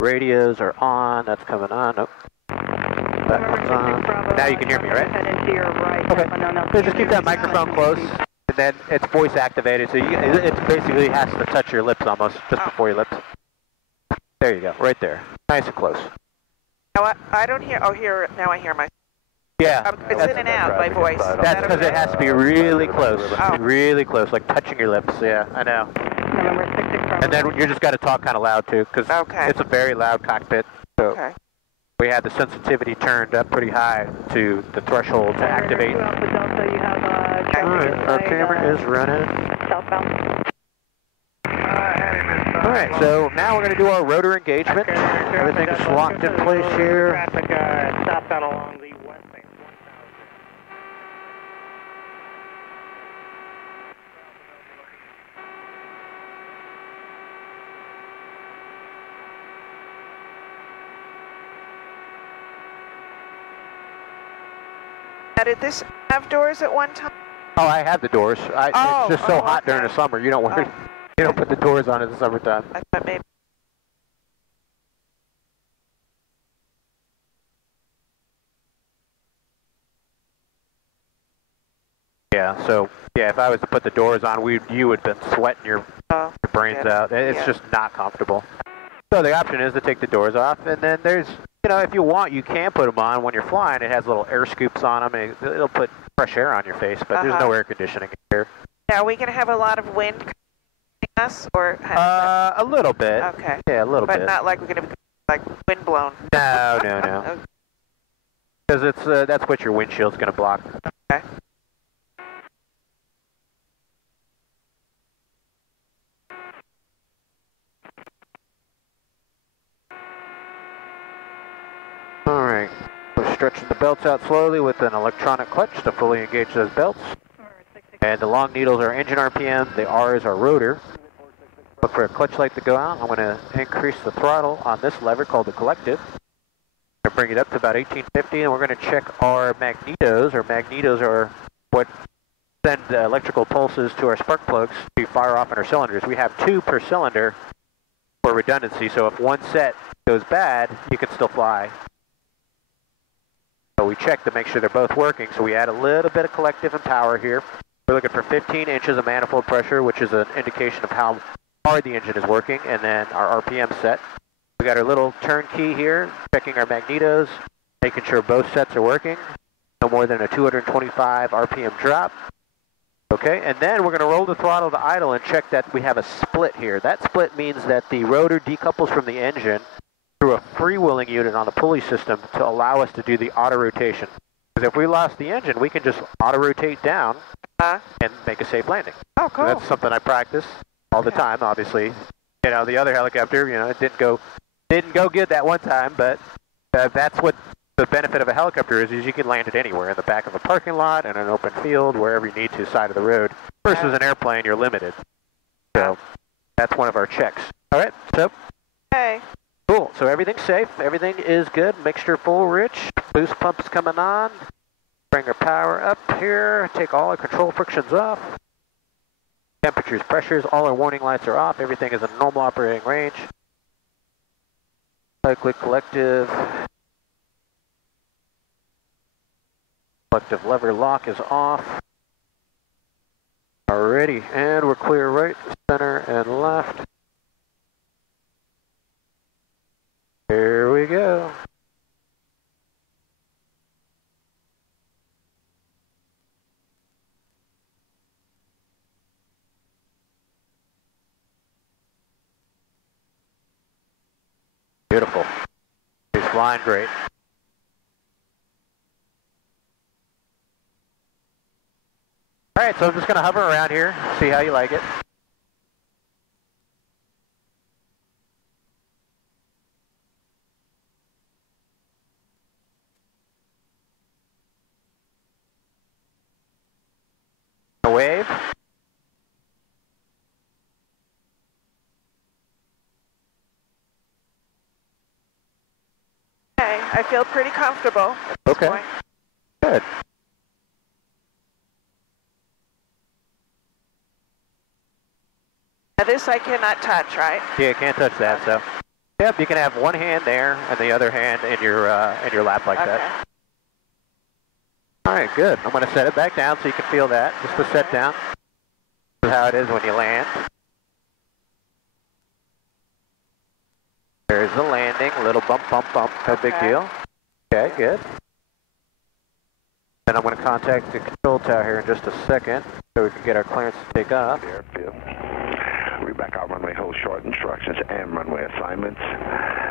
Radios are on. That's coming on. Nope. That comes on. Now you can hear me, right? Okay. So just keep that microphone close, and then it's voice activated, so it basically has to touch your lips almost, just before your lips. There you go, right there. Nice and close. No, I don't hear. Oh, here now I hear my. Yeah. It's in and out, my voice. That's because it has to be really close. Really close, like touching your lips. Yeah, I know. And then you just got to talk kind of loud too, because it's a very loud cockpit. So we had the sensitivity turned up pretty high to the threshold to activate. Alright, our camera is running. Alright, so now we're going to do our rotor engagement. Everything is locked in place here. Traffic southbound along the west bank. Now, did this have doors at one time? Oh, I have the doors. It's just so hot during the summer. You don't worry. You don't put the doors on in the summertime. I thought maybe. Yeah, so, yeah, if I was to put the doors on, you would have been sweating your brains out. It's just not comfortable. So the option is to take the doors off, and then there's, you know, if you want, you can put them on when you're flying. It has little air scoops on them, and it'll put fresh air on your face, but there's no air conditioning here. Now, are we going to have a lot of wind coming us, or? A little bit. Okay. Yeah, a little bit. But not like we're going to be like wind blown. No, no, no. Because that's what your windshield's going to block. Okay. Alright, we're stretching the belts out slowly with an electronic clutch to fully engage those belts. And the long needles are engine RPM, the R's are rotor. Look for a clutch light to go out. I'm going to increase the throttle on this lever called the collective. I'm going to bring it up to about 1850, and we're going to check our magnetos. Our magnetos are what send electrical pulses to our spark plugs to fire off in our cylinders. We have 2 per cylinder for redundancy, so if one set goes bad, you can still fly. So we check to make sure they're both working, so we add a little bit of collective and power here. We're looking for 15 inches of manifold pressure, which is an indication of how hard the engine is working, and then our RPM set. We got our little turnkey here, checking our magnetos, making sure both sets are working. No more than a 225 RPM drop. Okay, and then we're going to roll the throttle to idle and check that we have a split here. That split means that the rotor decouples from the engine through a freewheeling unit on the pulley system to allow us to do the auto rotation. Because if we lost the engine, we can just auto rotate down and make a safe landing. Oh, cool. So that's something I practice all the time, obviously. You know, the other helicopter, you know, it didn't go good that one time, but that's what the benefit of a helicopter is you can land it anywhere, in the back of a parking lot, in an open field, wherever you need to, side of the road. Versus an airplane, you're limited. So that's one of our checks. All right, so. Okay. Cool, so everything's safe, everything is good, mixture full rich, boost pumps coming on, bring our power up here, take all our control frictions off, temperatures, pressures, all our warning lights are off, everything is in normal operating range. Cyclic collective lever lock is off. Alrighty, and we're clear right, center, and left. Here we go. Beautiful. He's flying great. All right, so I'm just going to hover around here, see how you like it. A wave. Okay, I feel pretty comfortable at this point. Good. Now this I cannot touch, right? Yeah, can't touch that, so. Yep, you can have one hand there and the other hand in your lap like that. All right, good. I'm going to set it back down so you can feel that. Just to set down. This is how it is when you land. There's the landing. A little bump, bump, bump. No big deal. Okay, good. Then I'm going to contact the control tower here in just a second so we can get our clearance to take off. Airfield. Read back our runway hold short instructions and runway assignments.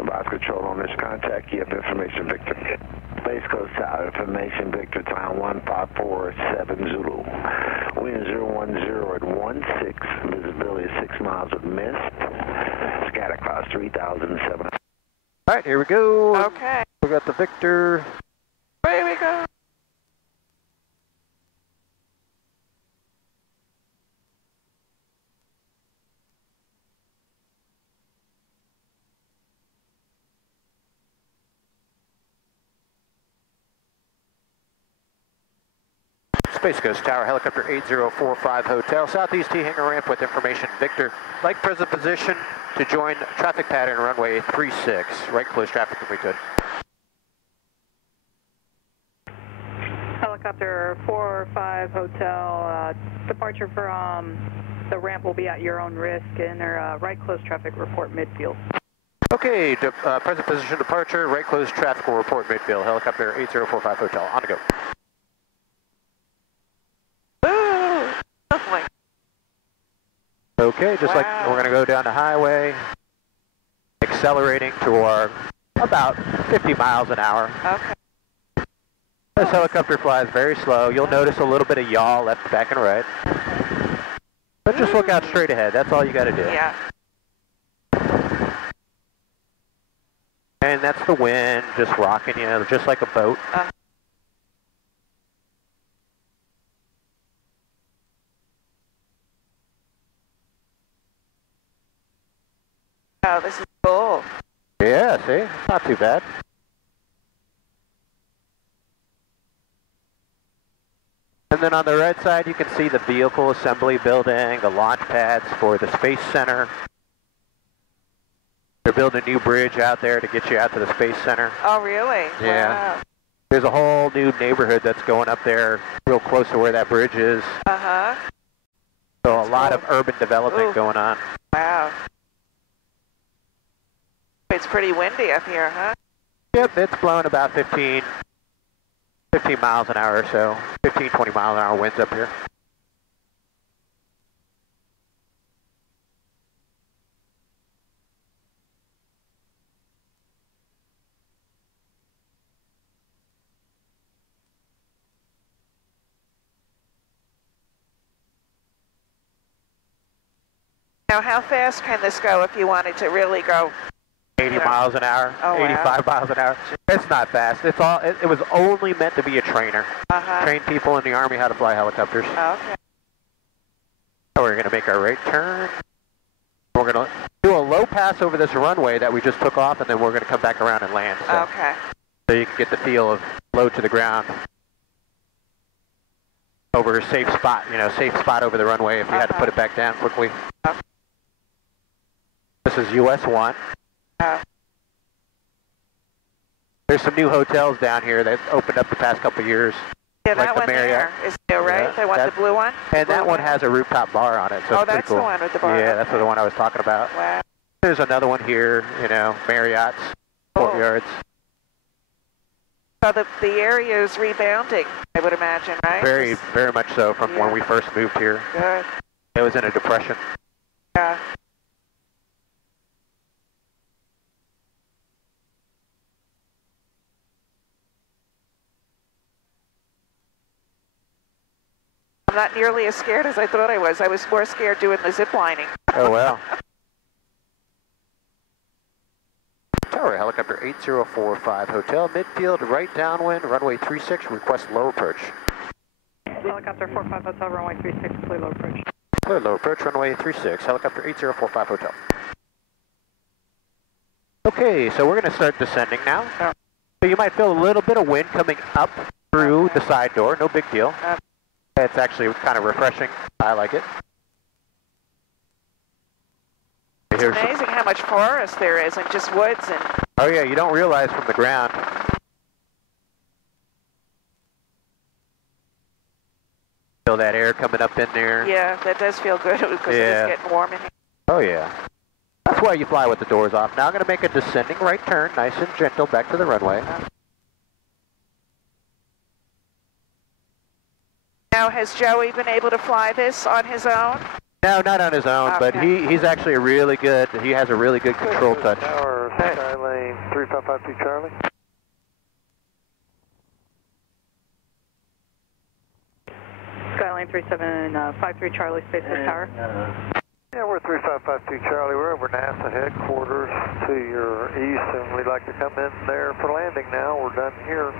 Advise control on this contact. You have information, Victor. Base Coast Tower, information, Victor, time 1547 Zulu. Wind 010 at 16, visibility 6 miles of mist. Scatter clouds 3,700. All right, here we go. Okay. We got the Victor. Away we go. Space Coast Tower, helicopter 8045 Hotel, Southeast T hangar ramp with information Victor. Like present position to join traffic pattern runway 36. Right close traffic if we could. Helicopter 45 Hotel, departure from the ramp will be at your own risk. Enter right close traffic, report midfield. Okay, present position departure, right close traffic will report midfield. Helicopter 8045 Hotel, on to go. Okay, just like we're going to go down the highway, accelerating to our about 50 miles an hour. Okay. This helicopter flies very slow. You'll notice a little bit of yaw left, back, and right. But just look out straight ahead. That's all you got to do. Yeah. And that's the wind just rocking you, just like a boat. Oh, this is cool. Yeah, see? Not too bad. And then on the right side, you can see the vehicle assembly building, the launch pads for the Space Center. They're building a new bridge out there to get you out to the Space Center. Oh, really? Yeah. Wow. There's a whole new neighborhood that's going up there real close to where that bridge is. Uh-huh. So That's a lot cool. of urban development going on. Wow. It's pretty windy up here, huh? Yep, it's blowing about 15 miles an hour or so. 15, 20 mile an hour winds up here. Now, how fast can this go if you wanted to really go? 80 miles an hour, Oh, 85 miles an hour. It's not fast. It's all. It was only meant to be a trainer. Uh-huh. Train people in the Army how to fly helicopters. Okay. So we're going to make our right turn. We're going to do a low pass over this runway that we just took off, and then we're going to come back around and land. So, Okay. so you can get the feel of low to the ground over a safe spot. You know, safe spot over the runway if you had to put it back down quickly. Okay. This is US 1. There's some new hotels down here that opened up the past couple of years. Yeah, like that the one Marriott. there is new, right? Yeah, They want the blue one? And The that blue one has a rooftop bar on it, so Oh, it's pretty that's cool. the one with the bar. Yeah, that's the one I was talking about. Wow. There's another one here, you know, Marriott's, courtyards. So the area is rebounding, I would imagine, right? Very, very much so from when we first moved here. Good. It was in a depression. Yeah. I'm not nearly as scared as I thought I was. I was more scared doing the zip lining. Oh, well. Tower, helicopter 8045 Hotel, midfield, right downwind, runway 36, request low approach. Helicopter 45 Hotel, runway 36, clear low approach. Clear low approach, runway 36, helicopter 8045 Hotel. Okay, so we're going to start descending now. So you might feel a little bit of wind coming up through the side door, no big deal. It's actually kind of refreshing. I like it. It's amazing how much forest there is and just woods and... Oh yeah, you don't realize from the ground. Feel that air coming up in there. Yeah, that does feel good because it is getting warm in here. Oh yeah. That's why you fly with the doors off. Now I'm going to make a descending right turn, nice and gentle, back to the runway. Now, has Joey been able to fly this on his own? No, not on his own, but he's actually a really good, he has a really good control touch. Tower, Skylane 3552 Charlie. Skylane 3753 Charlie, Space Coast Tower. Yeah, we're 3552 Charlie. We're over NASA headquarters to your east, and we'd like to come in there for landing now. We're done here.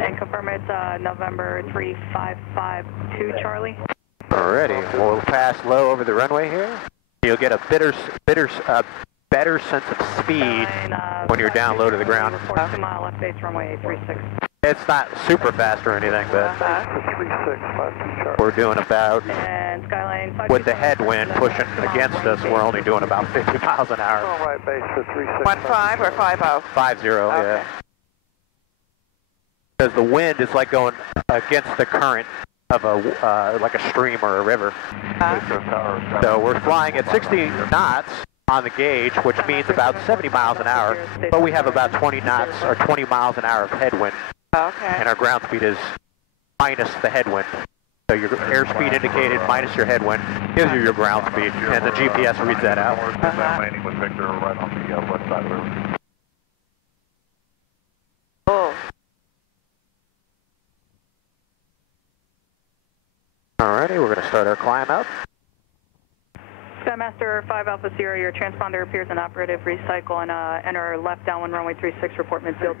And confirm it's November 3552 Charlie. Alrighty, we'll pass low over the runway here. You'll get a better sense of speed when you're down low to the ground. 2 mile left base runway 36. It's not super fast or anything, but 3652 Charlie. we're doing about, And Skylane with the headwind pushing against us, we're only doing about 50 miles an hour. All right, base for 36. 15 or 50? 50, yeah. Because the wind is like going against the current of a like a stream or a river. So we're flying at 60 knots on the gauge, which means about 70 miles an hour, but we have about 20 knots or 20 miles an hour of headwind. Okay. And our ground speed is minus the headwind. So your airspeed indicated minus your headwind gives you your ground speed, and the GPS reads that out. Landing with Victor right on the west side of the river. Oh. Alrighty, we're going to start our climb up. Skymaster 5 Alpha Sierra, your transponder appears inoperative. Recycle and enter left downwind runway 36, report midfield.